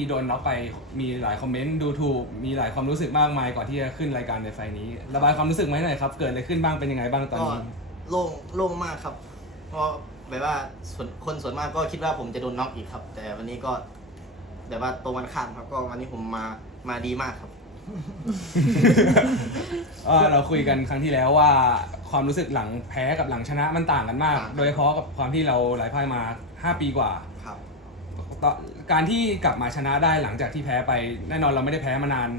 ที่โดนน็อกไปมีหลายคอมเมนต์ดูถูกมีหลายความรู้สึกมากมายก่อนที่จะขึ้นรายการในไฟล์นี้ ระบายความรู้สึกมาให้หน่อยครับเกิดอะไรขึ้นบ้างเป็นยังไงบ้างตอนก็นี้ โล่งโล่งมากครับ เพราะแบบว่าส่วนคนส่วนมากก็คิดว่าผมจะโดนน็อกอีกครับ แต่วันนี้ก็แบบว่าตรงกันข้ามครับ ก็วันนี้ผมมามาดีมากครับ เอ่อเราคุยกันครั้งที่แล้วว่าความรู้สึกหลังแพ้กับหลังชนะมันต่างกันมาก ต่างกัน โดยเฉพาะกับความที่เราหลายพ่ายมา 5 ปีกว่า ครับ ตอนการที่กลับมาชนะได้หลังจากที่แพ้ไปแน่นอนเราไม่ได้แพ้มานาน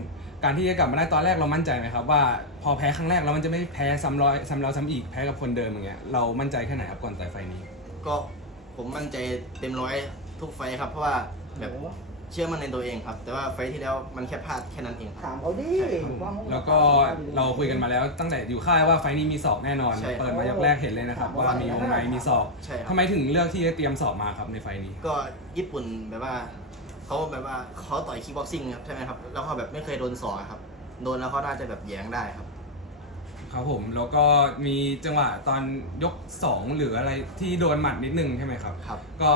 การที่จะกลับมาได้ตอนแรกเรามั่นใจไหมครับว่าพอแพ้ครั้งแรกแล้วมันจะไม่แพ้ซ้ำร้อยซ้ำแล้วซ้ำอีกแพ้กับคนเดิมอย่างเงี้ยเรามั่นใจแค่ไหนครับก่อนต่อยไฟล์นี้ ก็ผมมั่นใจเต็มร้อยทุกไฟท์ครับเพราะว่าแบบ เชื่อมั่นในตัวเองครับ แต่ว่าไฟท์ที่แล้วมันแค่พลาดแค่นั้นเองคถารับมเขาดิใช่ครับว่ามึงแล้วก็เราคุยกันมาแล้วตั้งแต่อยู่ค่ายว่าไฟล์นี้มีสอบแน่นอน ใช่ เปิดมายกแรกเห็นเลยนะครับ ว่ามีวงในมีสอบใช่ครับทำไมถึงเลือกที่จะเตรียมสอบมาครับในไฟล์นี้ ก็ญี่ปุ่นแบบว่าเขาแบบว่าเขาต่อยคิกบ็อกซิ่งครับใช่ไหมครับ แล้วเขาแบบไม่เคยโดนสอกอะครับ โดนแล้วเขาน่าจะแบบแย้งได้ครับ ครับผมแล้วก็มีจังหวะตอนยก 2 หรืออะไรที่โดนหมัดนิดนึงใช่ไหมครับ ครับ ก็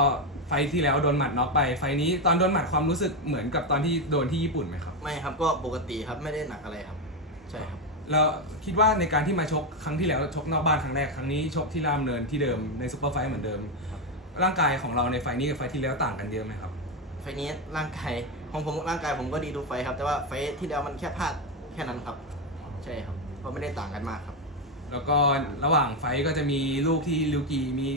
ไฟล์ที่แล้วโดนหมัดน็อกไป ไฟล์นี้ตอนโดนหมัดความรู้สึกเหมือนกับตอนที่โดนที่ญี่ปุ่นไหมครับ ไม่ครับก็ปกติครับไม่ได้หนักอะไรครับ ใช่ครับ แล้วคิดว่าในการที่มาชกครั้งที่แล้วชกนอกบ้านครั้งแรกครั้งนี้ชกที่รามเนินที่เดิมในซุปเปอร์ไฟท์เหมือนเดิม ครับ ร่างกายของเราในไฟล์นี้กับไฟล์ที่แล้วต่างกันเยอะไหมครับ ไฟล์นี้ร่างกายของผมร่างกายผมก็ดีทุกไฟล์ครับ แต่ว่าไฟล์ที่แล้วมันแค่พลาดแค่นั้นครับ ใช่ครับ ก็ไม่ได้ต่างกันมากครับ แล้วก็ระหว่างไฟท์ก็จะมีลูกที่ลิวกีมี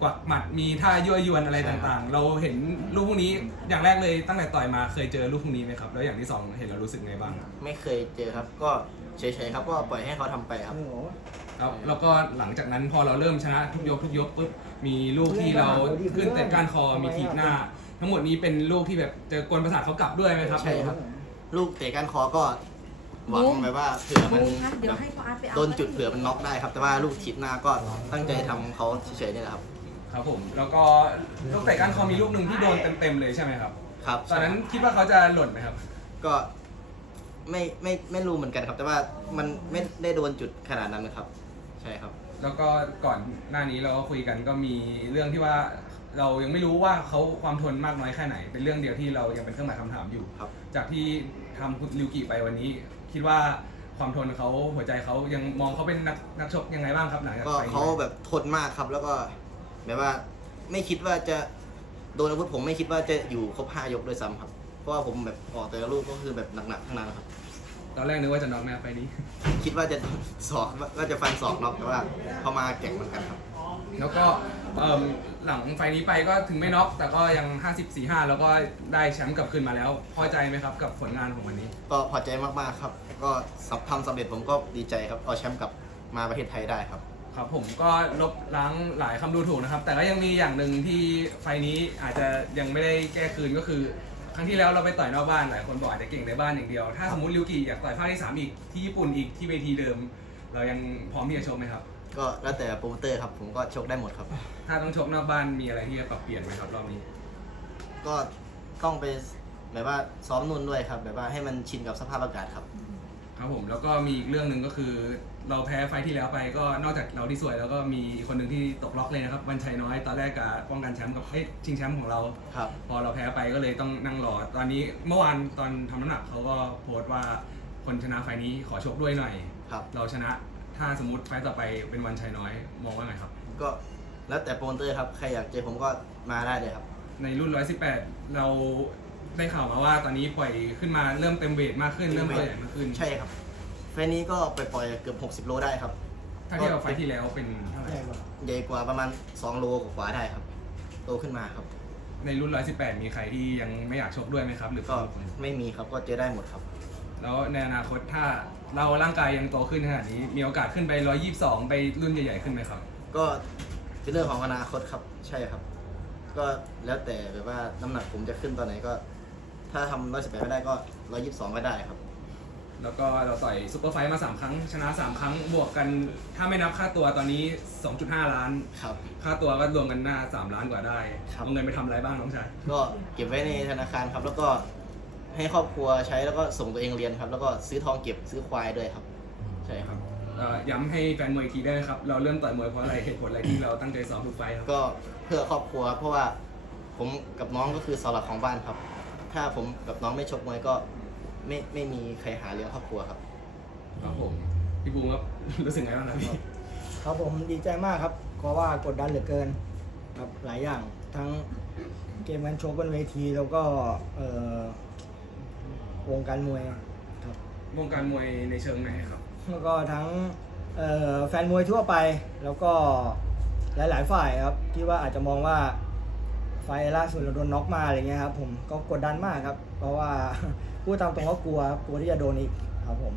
กวักหมัดมีท่ายั่วยวนอะไรใช่ครับต่างๆ เราเห็นลูกพวกนี้อย่างแรกเลยตั้งแต่ต่อยมาเคยเจอลูกพวกนี้ไหมครับ แล้วอย่างที่สองเห็นแล้วรู้สึกไงบ้างไม่เคยเจอครับ ก็เฉยๆครับก็ปล่อยให้เขาทำไปครับ แล้วแล้วก็หลังจากนั้นพอเราเริ่มชนะทุกยกทุกยกปุ๊บมีลูกที่เราขึ้นเตะก้านคอมีทีบหน้า ทั้งหมดนี้เป็นลูกที่แบบเจอกวนประสาทเขากลับด้วยไหมครับ ใช่ครับ ลูกเตะก้านคอก็ หวังแบบว่าเผื่อมันบูคะเดี๋ยแบวบให้พ่ออาร์ตไปเอาโดนจุดเผื่อมันน็อกได้ครับ แต่ว่าลูกถีบหน้าก็ตั้งใจทำเขาเฉยๆนี่แหละครับครับผมแล้วก็ลูกเตะก้านคอมีลูกหนึ่งที่โดนเต็มๆเลยใช่ไหมครับ ครับ ตอนนั้นคิดว่าเขาจะหล่นไหมครับ ก็ไม่ไม่ไม่รู้เหมือนกันครับ แต่ว่ามันไม่ได้โดนจุดขนาดนั้นนะครับ ใช่ครับ แล้วก็ก่อนหน้านี้เราก็คุยกันก็มีเรื่องที่ว่าเรายังไม่รู้ว่าเขาความทนมากน้อยแค่ไหน เป็นเรื่องเดียวที่เรายังเป็นเครื่องหมายคำถามอยู่ ครับ จากที่ทำคุณลิวกิไปวันนี้ คิดว่าความทนเขาหัวใจเขายังมองเขาเป็นนักนักชกยังไงบ้างครับหลังจากก็ไฟล์นี้เขาแบบทนมากครับ แล้วก็แบบว่าไม่คิดว่าจะโดนอาวุธผมไม่คิดว่าจะอยู่ครบห้ายกด้วยซ้ำครับ เพราะว่าผมแบบออกแต่ละลูกก็คือแบบหนักๆทั้งนั้นครับ ตอนแรกนึกว่าจะน็อกแม่ไฟล์นี้ คิดว่าจะสอกว่าจะฟันสอกน็อกแต่ว่าเขามาแก่งเหมือนกันครับ แล้วก็เอิ่มหลังไฟล์นี้ไปก็ถึงไม่น็อกแต่ก็ยัง50 4 5 แล้วก็ได้แชมป์กลับคืนมาแล้ว พอใจไหมครับกับผลงานของวันนี้ ก็พอใจมากๆครับ ก็ทำสำเร็จผมก็ดีใจครับ เอาแชมป์กลับมาประเทศไทยได้ครับ ครับผมก็ลบล้างหลายคำดูถูกนะครับ แต่ก็ยังมีอย่างหนึ่งที่ไฟล์นี้อาจจะยังไม่ได้แก้คืนก็คือ ครั้งที่แล้วเราไปต่อยนอกบ้านหลายคนบอกอาจจะเก่งในบ้านอย่างเดียว ถ้าสมมติริวกิอยากต่อยภาคที่3อีกที่ญี่ปุ่นอีกที่เวทีเดิม เรายังพร้อมที่จะชกไหมครับ ก็แล้วแต่โปรโมเตอร์ครับ ผมก็ชกได้หมดครับ ถ้าต้องชกนอกบ้านมีอะไรที่จะปรับเปลี่ยนไหมครับรอบนี้ ก็ต้องไปแบบว่าซ้อมนุ่นด้วยครับ แบบว่าให้มันชินกับสภาพอากาศครับ ครับผมแล้วก็มีอีกเรื่องหนึ่งก็คือ เราแพ้ไฟล์ที่แล้วไปก็นอกจากเราที่สวย แล้วก็มีอีกคนหนึ่งที่ตกล็อกเลยนะครับวันชัยน้อยตอนแรกกะป้องกันแชมป์กับเอ้ยชิงแชมป์ของเรา ครับ พอเราแพ้ไปก็เลยต้องนั่งรอ ตอนนี้เมื่อวานตอนทำน้ำหนักเขาก็โพสต์ว่าคนชนะไฟล์นี้ขอชกด้วยหน่อย ครับ เราชนะ ถ้าสมมติไฟล์ต่อไปเป็นวันชัยน้อยมองว่าไงครับ ก็แล้วแต่โปรโมเตอร์ครับ ใครอยากเจอผมก็มาได้เลยครับ ในรุ่น 118 เราได้ข่าวมาว่าตอนนี้ปล่อยขึ้นมาเริ่มเต็มเวทมากขึ้นเริ่มตัวใหญ่มากขึ้นใช่ครับ ไฟล์นี้ก็ไปปล่อยเกือบ 60 โลได้ครับ ถ้าเทียบกับไฟล์ที่แล้วเป็นเท่าไหร่ใหญ่กว่าประมาณ 2 โลกว่าได้ครับ โตขึ้นมาครับ ในรุ่น 118 มีใครที่ยังไม่อยากชกด้วยไหมครับ หรือก็ไม่มีครับก็เจอได้หมดครับ แล้วในอนาคตถ้า เราร่างกายยังโตขึ้นขนาดนี้ มีโอกาสขึ้นไป 122 ไปรุ่นใหญ่ๆขึ้นไหมครับ ก็เป็นเรื่องของอนาคตครับ ใช่ครับ ก็แล้วแต่แบบว่าน้ำหนักผมจะขึ้นตอนไหนก็ ถ้าทำร้อยสิบแปดไม่ได้ก็ร้อยยี่สิบสองก็ได้ครับ แล้วก็เราต่อยซุปเปอร์ไฟท์มา 3 ครั้ง ชนะ 3 ครั้งบวกกัน ถ้าไม่นับค่าตัวตอนนี้ 2.5 ล้าน ครับ ค่าตัวก็รวมกันหน้า 3 ล้านกว่าได้ครับ เอาเงินไปทำอะไรบ้างน้องชาย ก็เก็บไว้ในธนาคารครับ แล้วก็ ให้ครอบครัวใช้แล้วก็ส่งตัวเองเรียนครับ แล้วก็ซื้อทองเก็บซื้อควายด้วยครับ ใช่ครับ เอ่อย้ำให้แฟนมวยอีกทีได้ไหมครับ เราเริ่มต่อยมวยเพราะอะไร เหตุผลอะไรที่เราตั้งใจซ้อมทุกไฟท์ครับ ก็เพื่อครอบครัวเพราะว่าผมกับน้องก็คือเสาหลักของบ้านครับ ถ้าผมกับน้องไม่ชกมวยก็ไม่ไม่มีใครหาเลี้ยงครอบครัวครับ ครับผม พี่บูมครับ รู้สึกไงบ้างครับพี่ ครับผมดีใจมากครับเพราะว่ากดดันเหลือเกินครับหลายอย่างทั้งเกมการชกบนเวทีแล้วก็เอ่อ วงการมวยครับ วงการมวยในเชิงไหนครับ แล้วก็ทั้งเอ่อแฟนมวยทั่วไปแล้วก็หลาย ๆ ฝ่ายครับ ที่ว่าอาจจะมองว่าไฟล์ล่าสุดเราโดนน็อกมาอะไรเงี้ยครับผมก็กดดันมากครับ เพราะว่าพูดตามตรงก็กลัวกลัวที่จะโดนอีกครับผม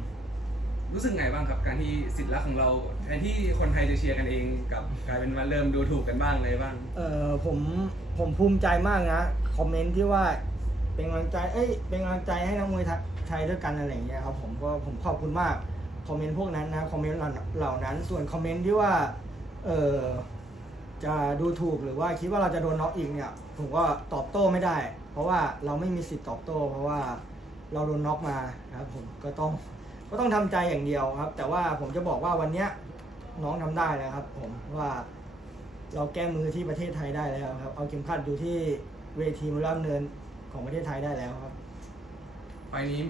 รู้สึกไงบ้างครับการที่สิทธิ์รักของเราแทนที่คนไทยจะเชียร์กันเองกลับกลายเป็นว่าเริ่มดูถูกกันบ้างเลยบ้างเออผมผมภูมิใจมากนะคอมเมนต์ที่ว่า เป็นกำลังใจ เอ้ย เป็นกำลังใจให้นักมวยไทยด้วยกันอะไรอย่างเงี้ยครับผมก็ผมขอบคุณมากคอมเมนต์พวกนั้นนะคอมเมนต์เหล่านั้น ส่วนคอมเมนต์ที่ว่าเออจะดูถูกหรือว่าคิดว่าเราจะโดนน็อกอีกเนี่ย ผมก็ตอบโต้ไม่ได้ เพราะว่าเราไม่มีสิทธิ์ตอบโต้ เพราะว่าเราโดนน็อกมานะครับผมก็ต้องก็ต้องทำใจอย่างเดียวครับ แต่ว่าผมจะบอกว่าวันเนี้ยน้องทำได้แล้วครับ ผมว่าเราแก้มือที่ประเทศไทยได้แล้วครับ เอาเข็มขัดอยู่ที่เวทีมวยราบเนิน ของประเทศไทยได้แล้วครับ ไฟล์นี้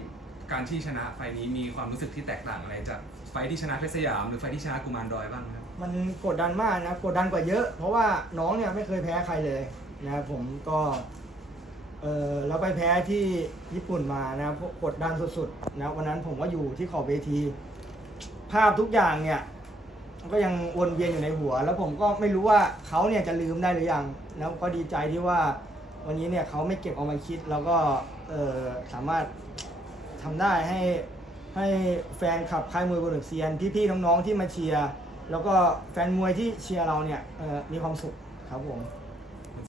การที่ชนะไฟล์นี้มีความรู้สึกที่แตกต่างอะไรจากไฟล์ที่ชนะเพชรสยามหรือไฟล์ที่ชนะกุมารดอยบ้างครับ มันกดดันมากนะกดดันกว่าเยอะ เพราะว่าน้องเนี่ยไม่เคยแพ้ใครเลยนะครับผมก็เออแล้วไปแพ้ที่ญี่ปุ่นมานะครับกดดันสุดๆนะวันนั้นผมก็อยู่ที่ขอบเวที ภาพทุกอย่างเนี่ยก็ยังวนเวียนอยู่ในหัว แล้วผมก็ไม่รู้ว่าเขาเนี่ยจะลืมได้หรือยังแล้วก็ดีใจที่ว่า วันนี้เนี่ยเขาไม่เก็บเอามาคิด แล้วก็เออสามารถทำได้ให้ให้แฟนคลับค่ายมวยบุรุษเซียน พี่ๆน้องๆที่มาเชียร์แล้วก็แฟนมวยที่เชียร์เราเนี่ยเออมีความสุขครับผม